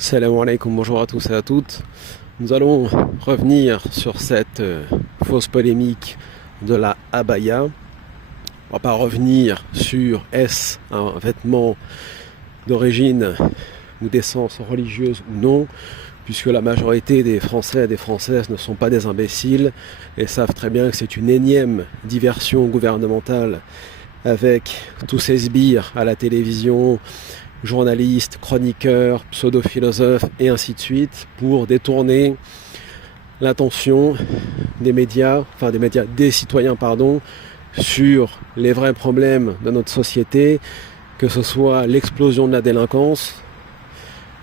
Salam alaikum, bonjour à tous et à toutes. Nous allons revenir sur cette fausse polémique de la abaya. On va pas revenir sur est-ce un vêtement d'origine ou d'essence religieuse ou non, puisque la majorité des Français et des Françaises ne sont pas des imbéciles et savent très bien que c'est une énième diversion gouvernementale avec tous ces sbires à la télévision, journalistes, chroniqueurs, pseudo-philosophes et ainsi de suite, pour détourner l'attention des citoyens, sur les vrais problèmes de notre société, que ce soit l'explosion de la délinquance,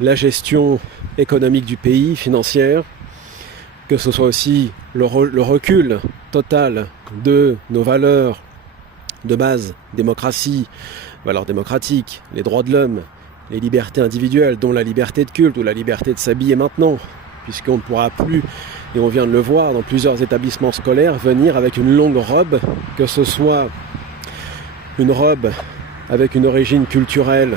la gestion économique du pays, financière, que ce soit aussi le recul total de nos valeurs de base, démocratie, valeurs démocratiques, les droits de l'homme, les libertés individuelles, dont la liberté de culte ou la liberté de s'habiller maintenant, puisqu'on ne pourra plus, et on vient de le voir dans plusieurs établissements scolaires, venir avec une longue robe, que ce soit une robe avec une origine culturelle,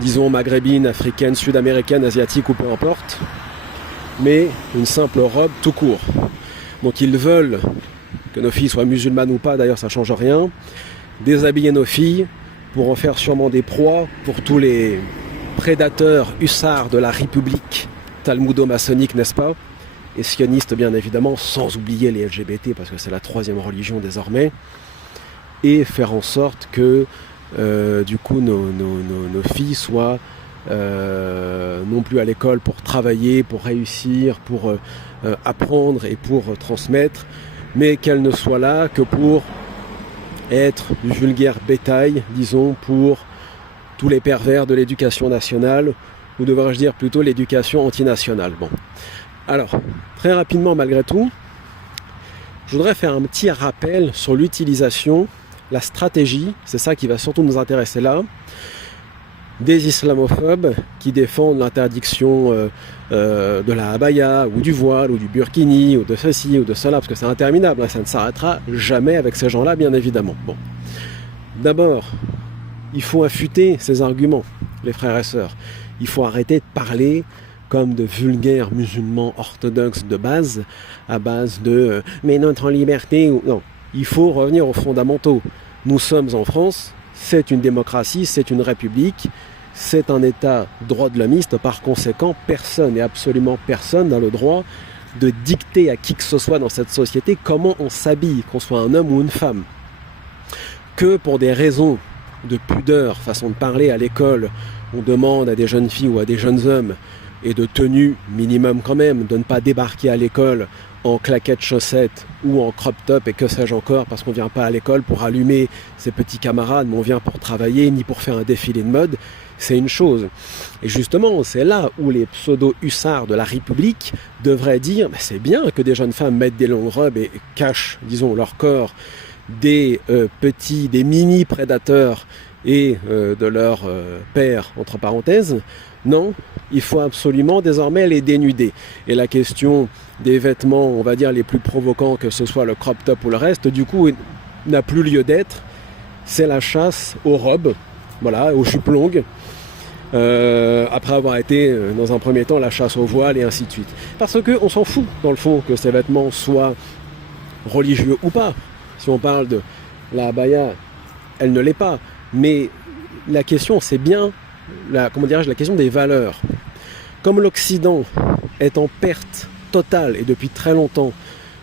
disons maghrébine, africaine, sud-américaine, asiatique ou peu importe, mais une simple robe tout court. Donc ils veulent que nos filles soient musulmanes ou pas, d'ailleurs ça ne change rien, déshabiller nos filles pour en faire sûrement des proies pour tous les prédateurs hussards de la République talmudo-maçonnique, n'est-ce pas, et sionistes bien évidemment, sans oublier les LGBT parce que c'est la troisième religion désormais, et faire en sorte que du coup nos filles soient non plus à l'école pour travailler, pour réussir, pour apprendre et pour transmettre, mais qu'elles ne soient là que pour être du vulgaire bétail, disons, pour tous les pervers de l'éducation nationale, ou devrais-je dire plutôt l'éducation antinationale. Bon. Alors, très rapidement malgré tout, je voudrais faire un petit rappel sur l'utilisation, la stratégie, c'est ça qui va surtout nous intéresser là, des islamophobes qui défendent l'interdiction de la abaya, ou du voile, ou du burkini, ou de ceci, ou de cela, parce que c'est interminable, hein, ça ne s'arrêtera jamais avec ces gens-là, bien évidemment. Bon. D'abord, il faut affûter ces arguments, les frères et sœurs. Il faut arrêter de parler comme de vulgaires musulmans orthodoxes de base, à base de mais notre liberté, ou non. Il faut revenir aux fondamentaux. Nous sommes en France, c'est une démocratie, c'est une république, c'est un État droit de l'homiste, par conséquent, personne et absolument personne n'a le droit de dicter à qui que ce soit dans cette société comment on s'habille, qu'on soit un homme ou une femme. Que pour des raisons de pudeur, façon de parler à l'école, on demande à des jeunes filles ou à des jeunes hommes, et de tenue minimum quand même, de ne pas débarquer à l'école en claquettes chaussettes ou en crop top et que sais-je encore, parce qu'on ne vient pas à l'école pour allumer ses petits camarades, mais on vient pour travailler, ni pour faire un défilé de mode, c'est une chose. Et justement, c'est là où les pseudo-hussards de la République devraient dire « c'est bien que des jeunes femmes mettent des longues robes et cachent, disons, leur corps des des mini-prédateurs et de leur père, entre parenthèses ». Non, il faut absolument désormais les dénuder. Et la question des vêtements, on va dire, les plus provocants, que ce soit le crop top ou le reste, du coup, n'a plus lieu d'être. C'est la chasse aux robes, voilà, aux jupes longues, après avoir été, dans un premier temps, la chasse aux voiles et ainsi de suite. Parce qu'on s'en fout, dans le fond, que ces vêtements soient religieux ou pas. Si on parle de la abaya, elle ne l'est pas. Mais la question, c'est bien la question des valeurs. Comme l'Occident est en perte totale et depuis très longtemps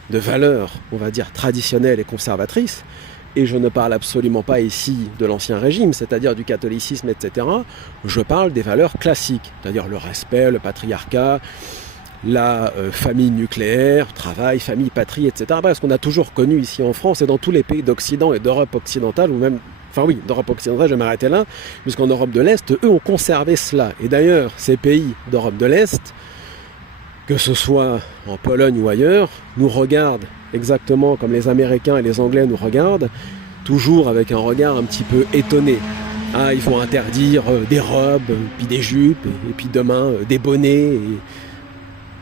de valeurs, on va dire traditionnelles et conservatrices, et je ne parle absolument pas ici de l'ancien régime, c'est-à-dire du catholicisme, etc. Je parle des valeurs classiques, c'est-à-dire le respect, le patriarcat, la famille nucléaire, travail, famille, patrie, etc. Parce qu'on a toujours connu ici en France et dans tous les pays d'Occident et d'Europe occidentale, ou même d'Europe occidentale, je vais m'arrêter là, puisqu'en Europe de l'Est, eux ont conservé cela. Et d'ailleurs, ces pays d'Europe de l'Est, que ce soit en Pologne ou ailleurs, nous regardent exactement comme les Américains et les Anglais nous regardent, toujours avec un regard un petit peu étonné. Ah, ils vont interdire des robes, puis des jupes, et puis demain des bonnets. Et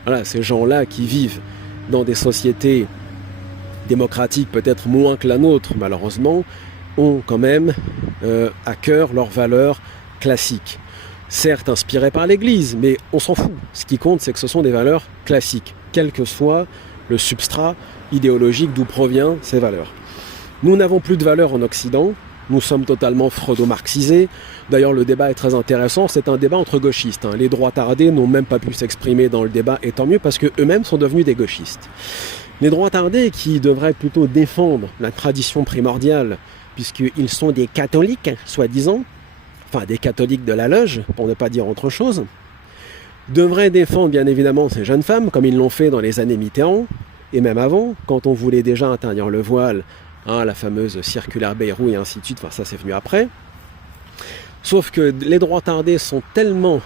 voilà, ces gens-là qui vivent dans des sociétés démocratiques peut-être moins que la nôtre, malheureusement, ont quand même à cœur leurs valeurs classiques. certes inspirées par l'Église, mais on s'en fout. Ce qui compte, c'est que ce sont des valeurs classiques, quel que soit le substrat idéologique d'où proviennent ces valeurs. Nous n'avons plus de valeurs en Occident, nous sommes totalement freudo-marxisés. D'ailleurs, le débat est très intéressant, c'est un débat entre gauchistes. Les droitards n'ont même pas pu s'exprimer dans le débat, et tant mieux, parce qu'eux-mêmes sont devenus des gauchistes. Les droitards qui devraient plutôt défendre la tradition primordiale, puisqu'ils sont des catholiques, soi-disant, enfin des catholiques de la loge, pour ne pas dire autre chose, devraient défendre bien évidemment ces jeunes femmes, comme ils l'ont fait dans les années Mitterrand, et même avant, quand on voulait déjà interdire le voile, la fameuse circulaire Bayrou et ainsi de suite, enfin ça c'est venu après. Sauf que les droitards sont tellement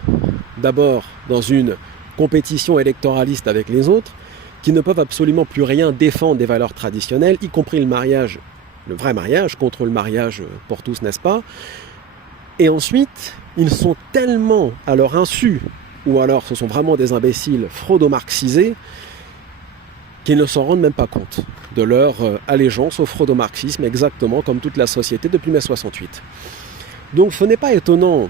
d'abord dans une compétition électoraliste avec les autres, qu'ils ne peuvent absolument plus rien défendre des valeurs traditionnelles, y compris le mariage, le vrai mariage, contre le mariage pour tous, n'est-ce pas? Et ensuite, ils sont tellement à leur insu, ou alors ce sont vraiment des imbéciles freudo-marxisés, qu'ils ne s'en rendent même pas compte de leur allégeance au freudo-marxisme, exactement comme toute la société depuis mai 68. Donc ce n'est pas étonnant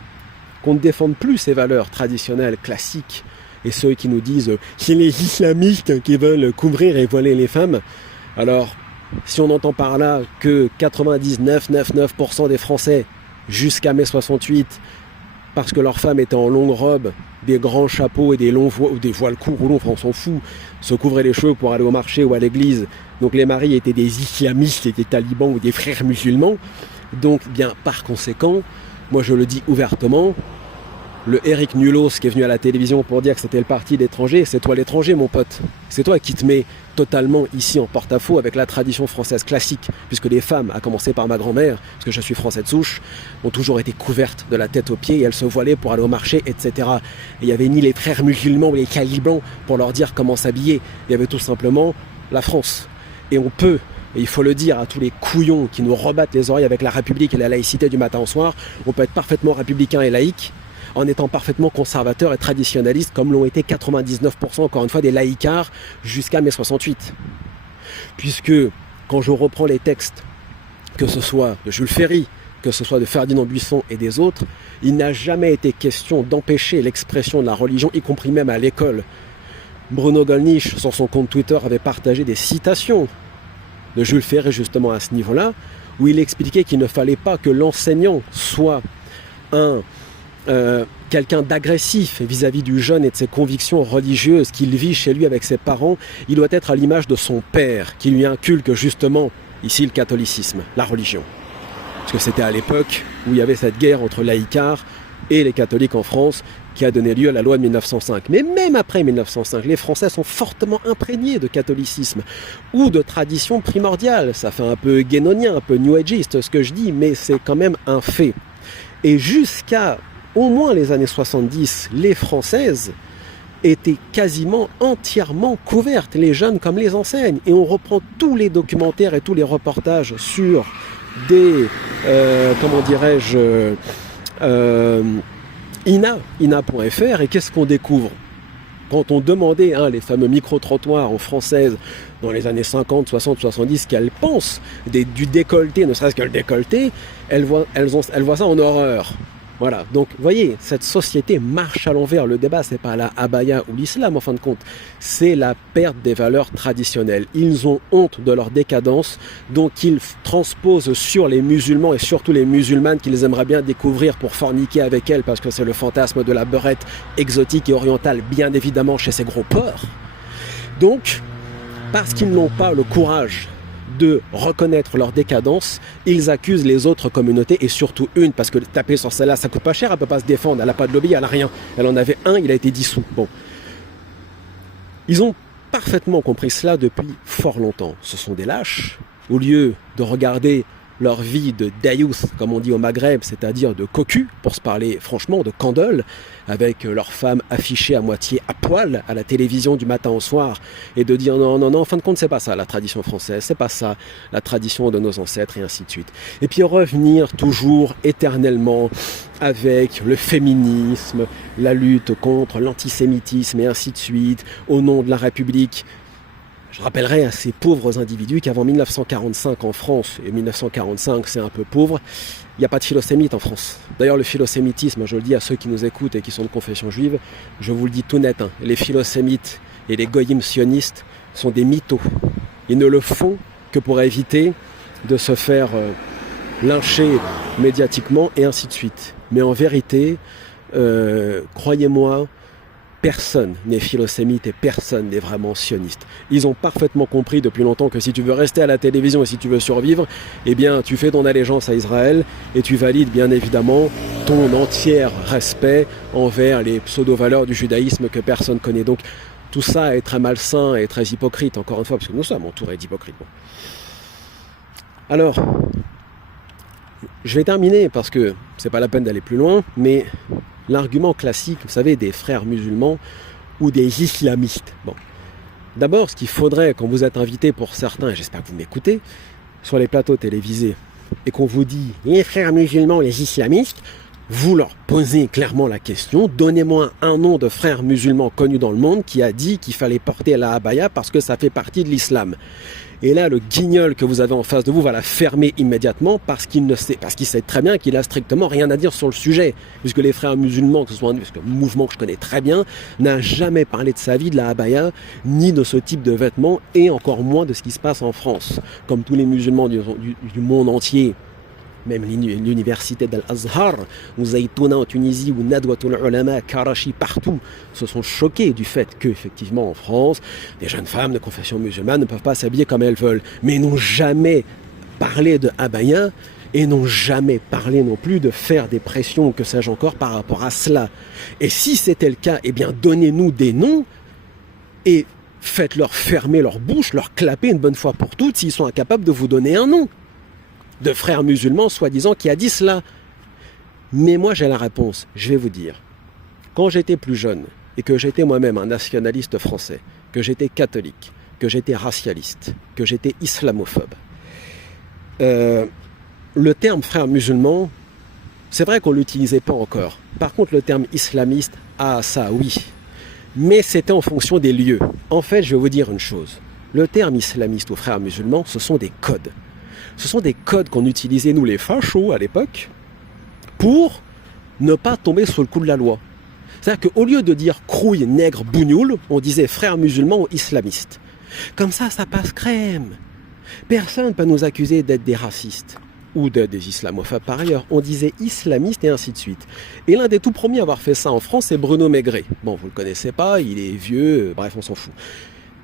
qu'on ne défende plus ces valeurs traditionnelles, classiques, et ceux qui nous disent « c'est les islamistes qui veulent couvrir et voiler les femmes ». Alors, si on entend par là que 99,99% des Français, jusqu'à mai 68, parce que leurs femmes étaient en longue robe, des grands chapeaux et des longs voiles, ou des voiles courts ou longs, enfin on s'en fout, se couvraient les cheveux pour aller au marché ou à l'église. Donc les maris étaient des islamistes, et des talibans ou des frères musulmans. Donc bien par conséquent, moi je le dis ouvertement, le Éric Nulos qui est venu à la télévision pour dire que c'était le parti d'étranger, c'est toi l'étranger mon pote. C'est toi qui te mets totalement ici en porte-à-faux avec la tradition française classique, puisque les femmes, à commencer par ma grand-mère, parce que je suis français de souche, ont toujours été couvertes de la tête aux pieds et elles se voilaient pour aller au marché, etc. Et il n'y avait ni les frères musulmans ou les talibans pour leur dire comment s'habiller. Il y avait tout simplement la France. Et on peut, et il faut le dire à tous les couillons qui nous rebattent les oreilles avec la République et la laïcité du matin au soir, on peut être parfaitement républicain et laïque, en étant parfaitement conservateur et traditionnaliste, comme l'ont été 99%, encore une fois, des laïcards jusqu'à mai 68. Puisque, quand je reprends les textes, que ce soit de Jules Ferry, que ce soit de Ferdinand Buisson et des autres, il n'a jamais été question d'empêcher l'expression de la religion, y compris même à l'école. Bruno Gollnisch, sur son compte Twitter, avait partagé des citations de Jules Ferry, justement à ce niveau-là, où il expliquait qu'il ne fallait pas que l'enseignant soit quelqu'un d'agressif vis-à-vis du jeune et de ses convictions religieuses qu'il vit chez lui avec ses parents. Il doit être à l'image de son père qui lui inculque justement ici le catholicisme, la religion. Parce que c'était à l'époque où il y avait cette guerre entre laïcards et les catholiques en France qui a donné lieu à la loi de 1905. Mais même après 1905, les Français sont fortement imprégnés de catholicisme ou de tradition primordiale. Ça fait un peu guénonien, un peu new ageiste ce que je dis, mais c'est quand même un fait. Et jusqu'à au moins les années 70, les Françaises étaient quasiment entièrement couvertes, les jeunes comme les enseignes. Et on reprend tous les documentaires et tous les reportages sur des, INA.fr, et qu'est-ce qu'on découvre? Quand on demandait les fameux micro-trottoirs aux Françaises dans les années 50, 60, 70, qu'elles pensent du décolleté, ne serait-ce que le décolleté, elles voient ça en horreur. Voilà, donc vous voyez, cette société marche à l'envers. Le débat, c'est pas la abaya ou l'islam en fin de compte, c'est la perte des valeurs traditionnelles. Ils ont honte de leur décadence, donc ils transposent sur les musulmans et surtout les musulmanes qu'ils aimeraient bien découvrir pour forniquer avec elles, parce que c'est le fantasme de la beurette exotique et orientale, bien évidemment chez ces gros porcs. Donc, parce qu'ils n'ont pas le courage de reconnaître leur décadence, ils accusent les autres communautés, et surtout une, parce que taper sur celle-là, ça coûte pas cher, elle peut pas se défendre, elle a pas de lobby, elle a rien. Elle en avait un, il a été dissous. Bon. Ils ont parfaitement compris cela depuis fort longtemps. Ce sont des lâches. Au lieu de regarder leur vie de daïous, comme on dit au Maghreb, c'est-à-dire de cocu, pour se parler franchement, de candoles, avec leurs femmes affichées à moitié à poil à la télévision du matin au soir, et de dire non, en fin de compte, c'est pas ça la tradition française, c'est pas ça la tradition de nos ancêtres, et ainsi de suite. Et puis revenir toujours éternellement avec le féminisme, la lutte contre l'antisémitisme, et ainsi de suite, au nom de la République. Je rappellerai à ces pauvres individus qu'avant 1945 en France, et 1945 c'est un peu pauvre, il n'y a pas de philosémite en France. D'ailleurs le philosémitisme, je le dis à ceux qui nous écoutent et qui sont de confession juive, je vous le dis tout net, les philosémites et les goyim sionistes sont des mythos. Ils ne le font que pour éviter de se faire lyncher médiatiquement et ainsi de suite. Mais en vérité, croyez-moi, personne n'est philosémite et personne n'est vraiment sioniste. Ils ont parfaitement compris depuis longtemps que si tu veux rester à la télévision et si tu veux survivre, eh bien tu fais ton allégeance à Israël et tu valides bien évidemment ton entier respect envers les pseudo-valeurs du judaïsme que personne ne connaît. Donc tout ça est très malsain et très hypocrite, encore une fois, parce que nous sommes entourés d'hypocrites. Bon. Alors, je vais terminer parce que c'est pas la peine d'aller plus loin, mais l'argument classique, vous savez, des frères musulmans ou des islamistes. Bon. D'abord, ce qu'il faudrait, quand vous êtes invité pour certains, et j'espère que vous m'écoutez, sur les plateaux télévisés, et qu'on vous dit les frères musulmans, les islamistes, vous leur posez clairement la question, donnez-moi un nom de frère musulman connu dans le monde qui a dit qu'il fallait porter la abaya parce que ça fait partie de l'islam. Et là, le guignol que vous avez en face de vous va la fermer immédiatement parce qu'il sait très bien qu'il a strictement rien à dire sur le sujet. Puisque les frères musulmans, que ce soit un mouvement que je connais très bien, n'a jamais parlé de sa vie, de la abaya, ni de ce type de vêtements, et encore moins de ce qui se passe en France. Comme tous les musulmans du monde entier, même l'université d'Al-Azhar, ou Zaytouna en Tunisie, ou Nadwatul Ulama, Karachi, partout, se sont choqués du fait qu'effectivement en France, des jeunes femmes de confession musulmane ne peuvent pas s'habiller comme elles veulent, mais n'ont jamais parlé de abaya et n'ont jamais parlé non plus de faire des pressions, que sais-je encore, par rapport à cela. Et si c'était le cas, eh bien donnez-nous des noms et faites-leur fermer leur bouche, leur clapper une bonne fois pour toutes s'ils sont incapables de vous donner un nom de frères musulmans soi-disant qui a dit cela. Mais moi j'ai la réponse, je vais vous dire. Quand j'étais plus jeune et que j'étais moi-même un nationaliste français, que j'étais catholique, que j'étais racialiste, que j'étais islamophobe, le terme frère musulman, c'est vrai qu'on ne l'utilisait pas encore. Par contre le terme islamiste, ah ça oui, mais c'était en fonction des lieux. En fait je vais vous dire une chose, le terme islamiste ou frère musulman, ce sont des codes. Ce sont des codes qu'on utilisait, nous les fachos à l'époque, pour ne pas tomber sous le coup de la loi. C'est-à-dire qu'au lieu de dire crouille, nègre, bougnoul, on disait frère musulman ou islamiste. Comme ça passe crème. Personne ne peut nous accuser d'être des racistes ou d'être des islamophobes par ailleurs. On disait islamiste et ainsi de suite. Et l'un des tout premiers à avoir fait ça en France, c'est Bruno Maigret. Bon, vous ne le connaissez pas, il est vieux, bref, on s'en fout.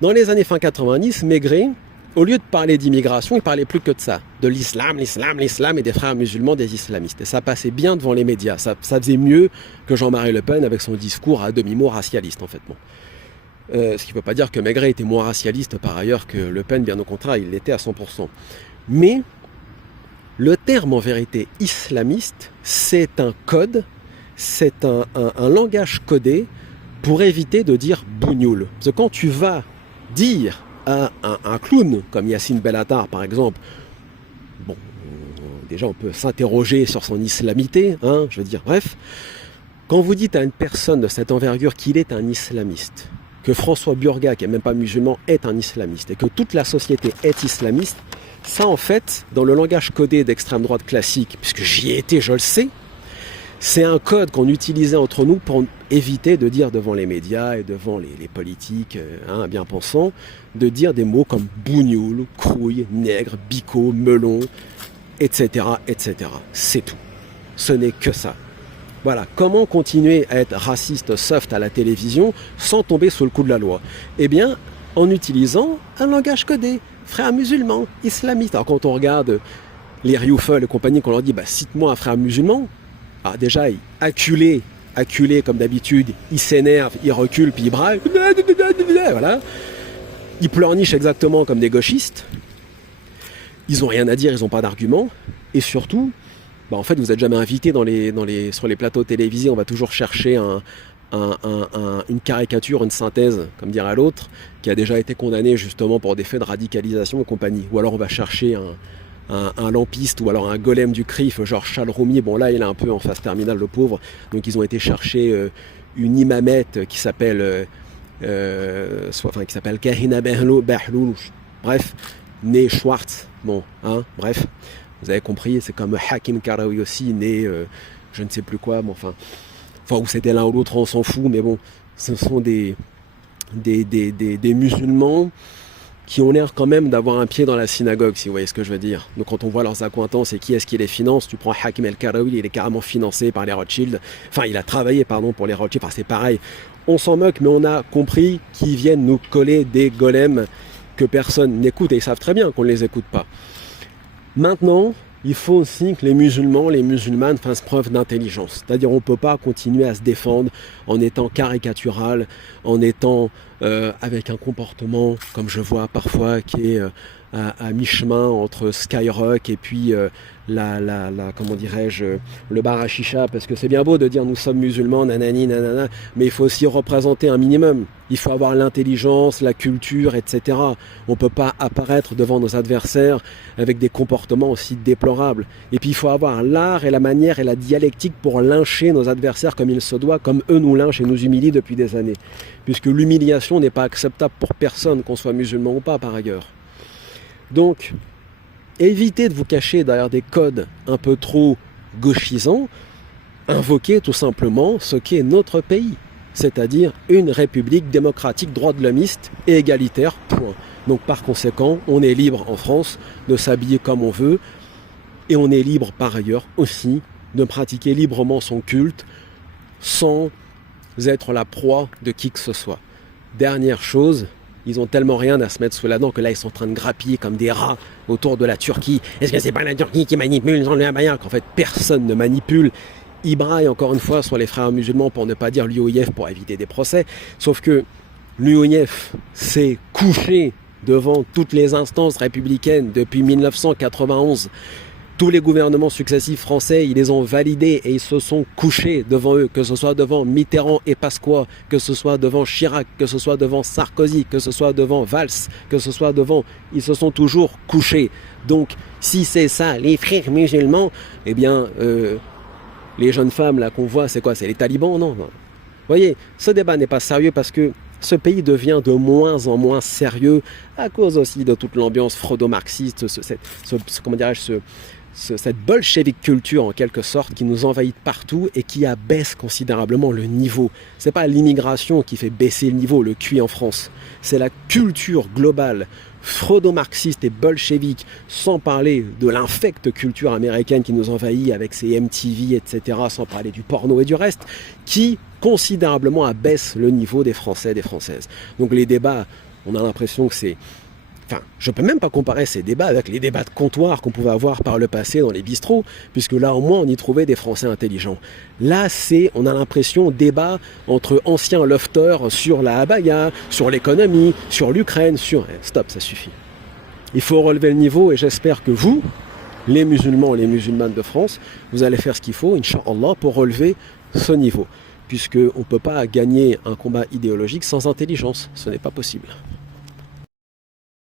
Dans les années fin 90, Maigret, au lieu de parler d'immigration, il parlait plus que de ça. De l'islam et des frères musulmans, des islamistes. Et ça passait bien devant les médias. Ça faisait mieux que Jean-Marie Le Pen avec son discours à demi-mot racialiste, en fait. Bon. Ce qui ne veut pas dire que Maigret était moins racialiste par ailleurs que Le Pen, bien au contraire, il l'était à 100%. Mais le terme en vérité islamiste, c'est un code, c'est un langage codé pour éviter de dire bougnoul. Parce que quand tu vas dire à un clown comme Yacine Bellatar par exemple, bon, déjà on peut s'interroger sur son islamité, hein, je veux dire, bref, quand vous dites à une personne de cette envergure qu'il est un islamiste, que François Burga, qui n'est même pas musulman, est un islamiste, et que toute la société est islamiste, ça en fait, dans le langage codé d'extrême droite classique, puisque j'y ai été, je le sais, c'est un code qu'on utilisait entre nous pour éviter de dire devant les médias et devant les politiques bien pensants, de dire des mots comme bougnoul, crouille, nègre, bico, melon, etc., etc. C'est tout. Ce n'est que ça. Voilà. Comment continuer à être raciste soft à la télévision sans tomber sous le coup de la loi? Eh bien, en utilisant un langage codé. Frères musulmans, islamistes. Alors quand on regarde les Rioufol et compagnie, qu'on leur dit cite-moi un frère musulman, alors déjà, acculé comme d'habitude, il s'énerve, il recule, puis il braille. Voilà. Ils pleurnichent exactement comme des gauchistes. Ils n'ont rien à dire, ils n'ont pas d'argument. Et surtout, en fait, vous n'êtes jamais invité sur les plateaux télévisés. On va toujours chercher une caricature, une synthèse, comme dirait l'autre, qui a déjà été condamné justement pour des faits de radicalisation et compagnie. Ou alors on va chercher un lampiste ou alors un golem du CRIF, genre Charles Roumier. Bon là il est un peu en phase terminale le pauvre, donc ils ont été chercher une imamette qui s'appelle qui s'appelle Kahina Bahloul, bref, né Schwartz, bon, hein, bref, vous avez compris, c'est comme Hakim Karawi aussi, né je ne sais plus quoi, mais enfin, où c'était l'un ou l'autre, on s'en fout, mais bon, ce sont des musulmans qui ont l'air quand même d'avoir un pied dans la synagogue, si vous voyez ce que je veux dire. Donc quand on voit leurs accointances et qui est-ce qui les finance, tu prends Hakim El-Karawi, il est carrément financé par les Rothschild, enfin il a travaillé pour les Rothschild, enfin c'est pareil, on s'en moque, mais on a compris qu'ils viennent nous coller des golems que personne n'écoute, et ils savent très bien qu'on ne les écoute pas. Maintenant, il faut aussi que les musulmans, les musulmanes fassent preuve d'intelligence. C'est-à-dire on ne peut pas continuer à se défendre en étant caricatural, en étant avec un comportement, comme je vois parfois, qui est à mi-chemin entre Skyrock et puis comment dirais-je, le bar à chicha, parce que c'est bien beau de dire nous sommes musulmans, nanani, nanana, mais il faut aussi représenter un minimum. Il faut avoir l'intelligence, la culture, etc. On ne peut pas apparaître devant nos adversaires avec des comportements aussi déplorables. Et puis il faut avoir l'art et la manière et la dialectique pour lyncher nos adversaires comme il se doit, comme eux nous lynchent et nous humilient depuis des années. Puisque l'humiliation n'est pas acceptable pour personne, qu'on soit musulman ou pas par ailleurs. Donc, évitez de vous cacher derrière des codes un peu trop gauchisants, invoquez tout simplement ce qu'est notre pays, c'est-à-dire une république démocratique, droit de l'homiste et égalitaire, point. Donc par conséquent, on est libre en France de s'habiller comme on veut, et on est libre par ailleurs aussi de pratiquer librement son culte sans être la proie de qui que ce soit. Dernière chose, ils ont tellement rien à se mettre sous la dent que là ils sont en train de grappiller comme des rats autour de la Turquie. Est-ce que c'est pas la Turquie qui manipule Jean-Louis Abayak? En fait, personne ne manipule. Ils braillent encore une fois sur les frères musulmans pour ne pas dire l'UOIF pour éviter des procès. Sauf que l'UOIF s'est couché devant toutes les instances républicaines depuis 1991. Tous les gouvernements successifs français, ils les ont validés et ils se sont couchés devant eux, que ce soit devant Mitterrand et Pasqua, que ce soit devant Chirac, que ce soit devant Sarkozy, que ce soit devant Valls, que ce soit devant... Ils se sont toujours couchés. Donc, si c'est ça, les frères musulmans, eh bien, les jeunes femmes là qu'on voit, c'est quoi? C'est les talibans? Non. Vous voyez, ce débat n'est pas sérieux parce que ce pays devient de moins en moins sérieux à cause aussi de toute l'ambiance freudo-marxiste, comment dirais-je, cette bolchevique culture en quelque sorte qui nous envahit partout et qui abaisse considérablement le niveau. C'est pas l'immigration qui fait baisser le niveau, le QI en France. C'est la culture globale freudo-marxiste et bolchevique, sans parler de l'infecte culture américaine qui nous envahit avec ses MTV, etc., sans parler du porno et du reste, qui considérablement abaisse le niveau des Français et des Françaises. Donc les débats, on a l'impression que c'est... Enfin, je ne peux même pas comparer ces débats avec les débats de comptoir qu'on pouvait avoir par le passé dans les bistrots, puisque là, au moins, on y trouvait des Français intelligents. Là, on a l'impression, débat entre anciens lofters sur la abaya, sur l'économie, sur l'Ukraine, sur... Stop, ça suffit. Il faut relever le niveau et j'espère que vous, les musulmans et les musulmanes de France, vous allez faire ce qu'il faut, Inch'Allah, pour relever ce niveau. Puisqu'on ne peut pas gagner un combat idéologique sans intelligence. Ce n'est pas possible.